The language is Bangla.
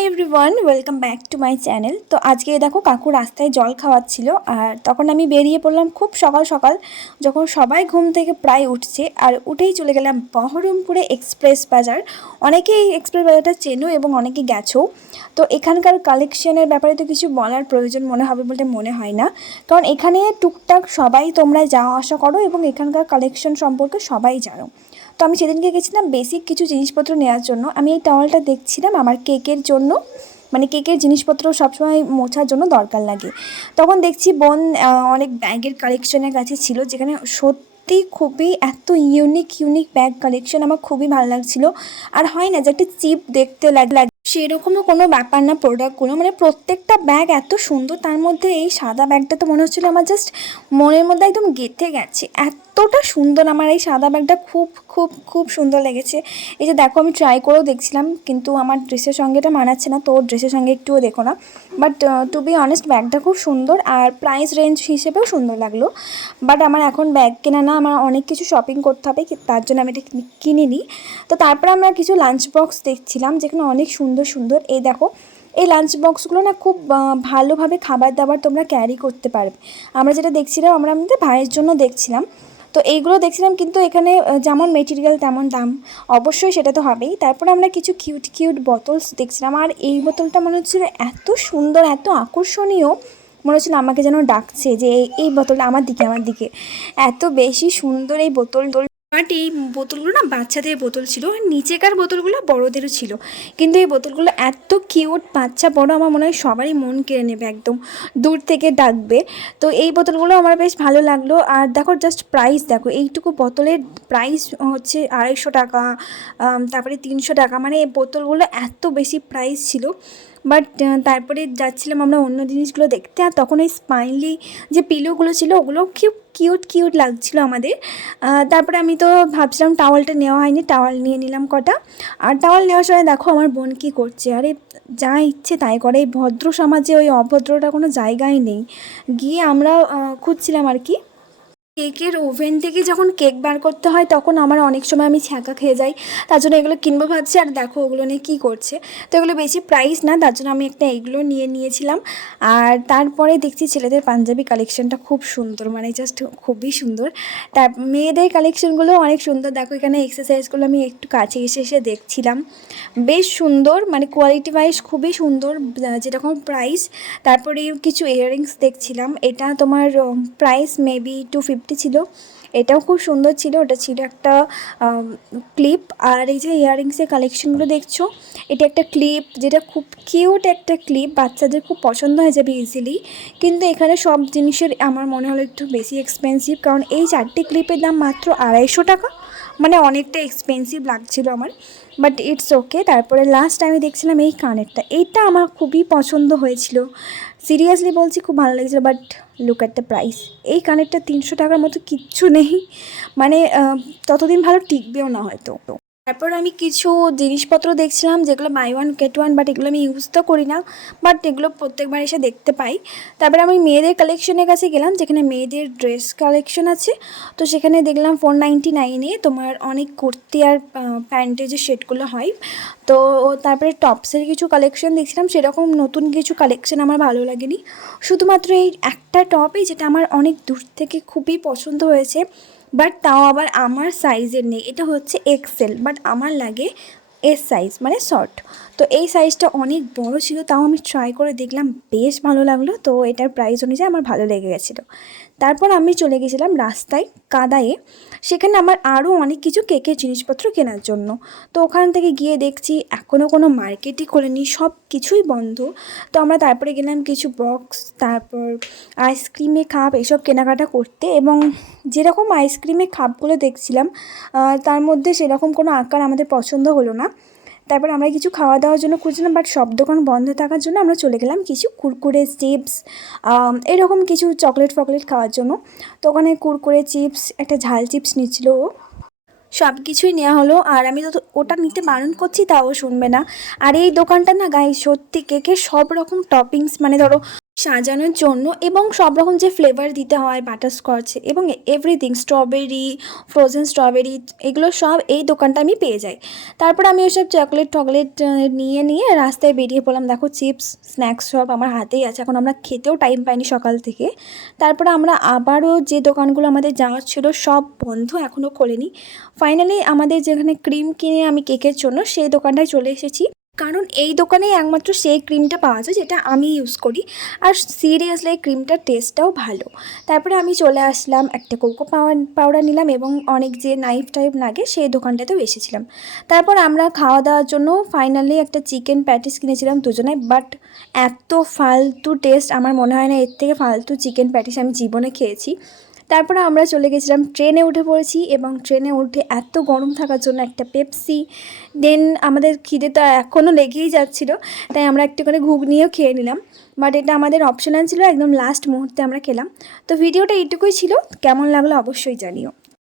Hi everyone, welcome back to my channel. তো আজকে দেখো কাকু রাস্তায় জল খাওয়াচ্ছিল, আর তখন আমি বেরিয়ে পড়লাম খুব সকাল সকাল, যখন সবাই ঘুম থেকে প্রায় উঠছে, আর উঠেই চলে গেলাম বহরমপুরে এক্সপ্রেস বাজার। অনেকেই এক্সপ্রেস বাজারটা চেনো এবং অনেকে গেছো। তো এখানকার কালেকশনের ব্যাপারে তো কিছু বলার প্রয়োজন মনে হবে বলে মনে হয় না, কারণ এখানে টুকটাক সবাই তোমরা যাওয়া আসা করো এবং এখানকার কালেকশন সম্পর্কে সবাই জানো। তো আমি সেদিনকে গেছিলাম বেসিক কিছু জিনিসপত্র নেওয়ার জন্য। আমি এই টাওয়ালটা দেখছিলাম আমার কেকের জন্য, মানে কেকের জিনিসপত্র সবসময় মোছার জন্য দরকার লাগে। তখন দেখছি বোন অনেক ব্যাগের কালেকশনের কাছে ছিল, যেখানে সত্যি খুবই এত ইউনিক ইউনিক ব্যাগ কালেকশন আমার খুবই ভালো লাগছিলো। আর হয় না যে একটা চিপ দেখতে লাগে, সেরকমও কোনো ব্যাপার না। প্রোডাক্টগুলো মানে প্রত্যেকটা ব্যাগ এত সুন্দর, তার মধ্যে এই সাদা ব্যাগটা তো মনে হচ্ছিলো আমার জাস্ট মনের মধ্যে একদম গেঁথে গেছে, এতটা সুন্দর। আমার এই সাদা ব্যাগটা খুব খুব খুব সুন্দর লেগেছে। এই যে দেখো, আমি ট্রাই করেও দেখছিলাম, কিন্তু আমার ড্রেসের সঙ্গে এটা মানাচ্ছে না, তো ড্রেসের সঙ্গে একটুও দেখো না। বাট টু বি অনেস্ট ব্যাগটা খুব সুন্দর, আর প্রাইস রেঞ্জ হিসেবেও সুন্দর লাগলো। বাট আমার এখন ব্যাগ কেনা না, আমার অনেক কিছু শপিং করতে হবে, তার জন্য আমি এটা কিনে নিই। তো তারপরে আমরা কিছু লাঞ্চ বক্স দেখছিলাম, যেখানে অনেক সুন্দর সুন্দর। এই দেখো, এই লাঞ্চ বক্সগুলো না খুব ভালোভাবে খাবার দাবার তোমরা ক্যারি করতে পারবে। আমরা যেটা দেখছিলাম, আমরা আমাদের ভাইয়ের জন্য দেখছিলাম, তো এইগুলো দেখছিলাম। কিন্তু এখানে যেমন মেটেরিয়াল তেমন দাম, অবশ্যই সেটা তো হবেই। তারপরে আমরা কিছু কিউট কিউট বোতলস দেখছিলাম, আর এই বোতলটা মনে হচ্ছিলো এত সুন্দর, এত আকর্ষণীয়, মনে হচ্ছিলো আমাকে যেন ডাকছে যে এই বোতলটা আমার দিকে আমার দিকে। এত বেশি সুন্দর এই বোতল। বাট এই বোতলগুলো না বাচ্চাদের বোতল ছিল, আর নিচেকার বোতলগুলো বড়োদেরও ছিল। কিন্তু এই বোতলগুলো এত কিউট, বাচ্চা বড় আমার মনে হয় সবারই মন কেড়ে নেবে, একদম দূর থেকে ডাকবে। তো এই বোতলগুলো আমার বেশ ভালো লাগলো। আর দেখো জাস্ট প্রাইস দেখো, এইটুকু বোতলের প্রাইস হচ্ছে 250 টাকা, তারপরে 300 টাকা, মানে এই বোতলগুলো এত বেশি প্রাইস ছিল। বাট তারপরে যাচ্ছিলাম আমরা অন্য জিনিসগুলো দেখতে, আর তখন ওই স্মাইলি যে পিলোগুলো ছিল ওগুলো খুব কিউট কিউট লাগছিলো আমাদের। তারপরে আমি তো ভাবছিলাম টাওয়ালটা নেওয়া হয়নি, টাওয়াল নিয়ে নিলাম কটা। আর টাওয়াল নেওয়ার সময় দেখো আমার বোন কী করছে, আরে যা ইচ্ছে তাই করে। এই ভদ্র সমাজে ওই অভদ্রটা কোনো জায়গায় নেই। গিয়ে আমরা খুঁজছিলাম আর কি, কেকের ওভেন থেকে যখন কেক বার করতে হয় তখন আমার অনেক সময় আমি ছ্যাঁকা খেয়ে যাই, তার জন্য এগুলো কিনবো ভাবছি। আর দেখো ওগুলো নিয়ে কী করছে, তো এগুলো বেশি প্রাইস না, তার জন্য আমি একটা এগুলো নিয়েছিলাম। আর তারপরে দেখছি ছেলেদের পাঞ্জাবি কালেকশনটা খুব সুন্দর, মানে জাস্ট খুবই সুন্দর। তার মেয়েদের কালেকশনগুলো অনেক সুন্দর। দেখো এখানে এক্সারসাইজগুলো আমি একটু কাছে এসে দেখছিলাম, বেশ সুন্দর, মানে কোয়ালিটি ওয়াইজ খুবই সুন্দর, যেরকম প্রাইস। তারপরে কিছু ইয়াররিংস দেখছিলাম, এটা তোমার প্রাইস মেবি 250 ছিল। এটাও খুব সুন্দর ছিল, ওটা ছিল একটা ক্লিপ। আর এই যে ইয়াররিংসের কালেকশনগুলো দেখছো, এটা একটা ক্লিপ, যেটা খুব কিউট একটা ক্লিপ, বাচ্চাদের খুব পছন্দ হয়ে যাবে ইজিলি। কিন্তু এখানে সব জিনিসের আমার মনে হলো একটু বেশি এক্সপেন্সিভ, কারণ এই 4টে ক্লিপের দাম মাত্র 250 টাকা, মানে অনেকটা এক্সপেন্সিভ লাগছিল আমার। But it's okay. তারপরে লাস্ট আমি দেখছিলাম এই কানেরটা, এইটা আমার খুবই পছন্দ হয়েছিল, সিরিয়াসলি বলছি খুব ভালো লেগেছিলো। But look at the price, এই কানেরটা 300 টাকার মতো কিচ্ছু নেই, মানে ততদিন ভালো টিকবেও না হয়তো। তারপর আমি কিছু জিনিসপত্র দেখছিলাম যেগুলো buy one get one, but এগুলো আমি ইউজ তো করি না, বাট এগুলো প্রত্যেকবার এসে দেখতে পাই। তারপরে আমি মেয়েদের কালেকশনের কাছে গেলাম, যেখানে মেয়েদের ড্রেস কালেকশন আছে। তো সেখানে দেখলাম 499-এ তোমার অনেক কুর্তি আর প্যান্টের যে সেটগুলো হয়। তো তারপরে টপসের কিছু কালেকশন দেখছিলাম, সেরকম নতুন কিছু কালেকশন আমার ভালো লাগেনি। শুধুমাত্র এই একটা টপই যেটা আমার অনেক দূর থেকে খুবই পছন্দ হয়েছে, বাট তাও আবার আমার সাইজের নেই। এটা হচ্ছে এক্সেল, বাট আমার লাগে এস সাইজ, মানে শর্ট। তো এই সাইজটা অনেক বড় ছিল, তাও আমি ট্রাই করে দেখলাম, বেশ ভালো লাগলো। তো এটার প্রাইস অনুযায়ী আমার ভালো লেগে গেছিলো। তারপর আমি চলে গেছিলাম রাস্তায় কাদায়ে, সেখানে আমার আরও অনেক কিছু কেকের জিনিসপত্র কেনার জন্য। তো ওখান থেকে গিয়ে দেখছি এখনও কোনো মার্কেটই খোলেনি, সব কিছুই বন্ধ। তো আমরা তারপরে গেলাম কিছু বক্স, তারপর আইসক্রিমের কাপ এসব কেনাকাটা করতে। এবং যেরকম আইসক্রিমের কাপগুলো দেখছিলাম, তার মধ্যে সেরকম কোনো আকার আমাদের পছন্দ হলো না। তারপর আমরা কিছু খাওয়া দাওয়ার জন্য খুঁজছিলাম, বাট সব দোকান বন্ধ থাকার জন্য আমরা চলে গেলাম কিছু কুরকুরে, চিপস, এরকম কিছু চকলেট ফকলেট খাওয়ার জন্য। তো ওখানে কুরকুরে, চিপস, একটা ঝাল চিপস নিচ্ছিল ও, সব কিছুই নেওয়া হলো। আর আমি তো ওটা নিতে বারণ করছি, তাও শুনবে না। আর এই দোকানটা না গাই সত্যি কেকের সব রকম টপিংস, মানে ধরো সাজানোর জন্য এবং সব রকম যে ফ্লেভার দিতে হয় বাটারস্কচ এবং এভরিথিং, স্ট্রবেরি, ফ্রোজেন স্ট্রবেরি, এগুলো সব এই দোকানটা আমি পেয়ে যাই। তারপর আমি ওইসব চকলেট টকলেট নিয়ে রাস্তায় বেরিয়ে পড়লাম। দেখো চিপস স্ন্যাক্স সব আমার হাতেই আছে, এখন আমরা খেতেও টাইম পাইনি সকাল থেকে। তারপরে আমরা আবারও যে দোকানগুলো আমাদের যাওয়ার ছিল সব বন্ধ, এখনও খোলেনি। ফাইনালি আমাদের যেখানে ক্রিম কিনে আমি কেকের জন্য সেই দোকানটায় চলে এসেছি, কারণ এই দোকানেই একমাত্র সেই ক্রিমটা পাওয়া যায় যেটা আমি ইউজ করি। আর সিরিয়াসলি এই ক্রিমটার টেস্টটাও ভালো। তারপরে আমি চলে আসলাম, একটা কোকো পাউডার নিলাম এবং অনেক যে নাইফ টাইপ লাগে সেই দোকানটাতেও এসেছিলাম। তারপর আমরা খাওয়া দাওয়ার জন্য ফাইনালি একটা চিকেন প্যাটিস কিনেছিলাম দুজনে, বাট এত ফালতু টেস্ট, আমার মনে হয় না এর থেকে ফালতু চিকেন প্যাটিস আমি জীবনে খেয়েছি। তারপরে আমরা চলে গেছিলাম, ট্রেনে উঠে পড়েছি এবং ট্রেনে উঠে এত গরম থাকার জন্য একটা পেপসি, দেন আমাদের খিদে তো এখনও লেগেই যাচ্ছিলো, তাই আমরা একটু করে ঘুগনিও খেয়ে নিলাম। বাট এটা আমাদের অপশনাল ছিল, একদম লাস্ট মুহূর্তে আমরা খেলাম। তো ভিডিওটা এইটুকুই ছিল, কেমন লাগলো অবশ্যই জানিও।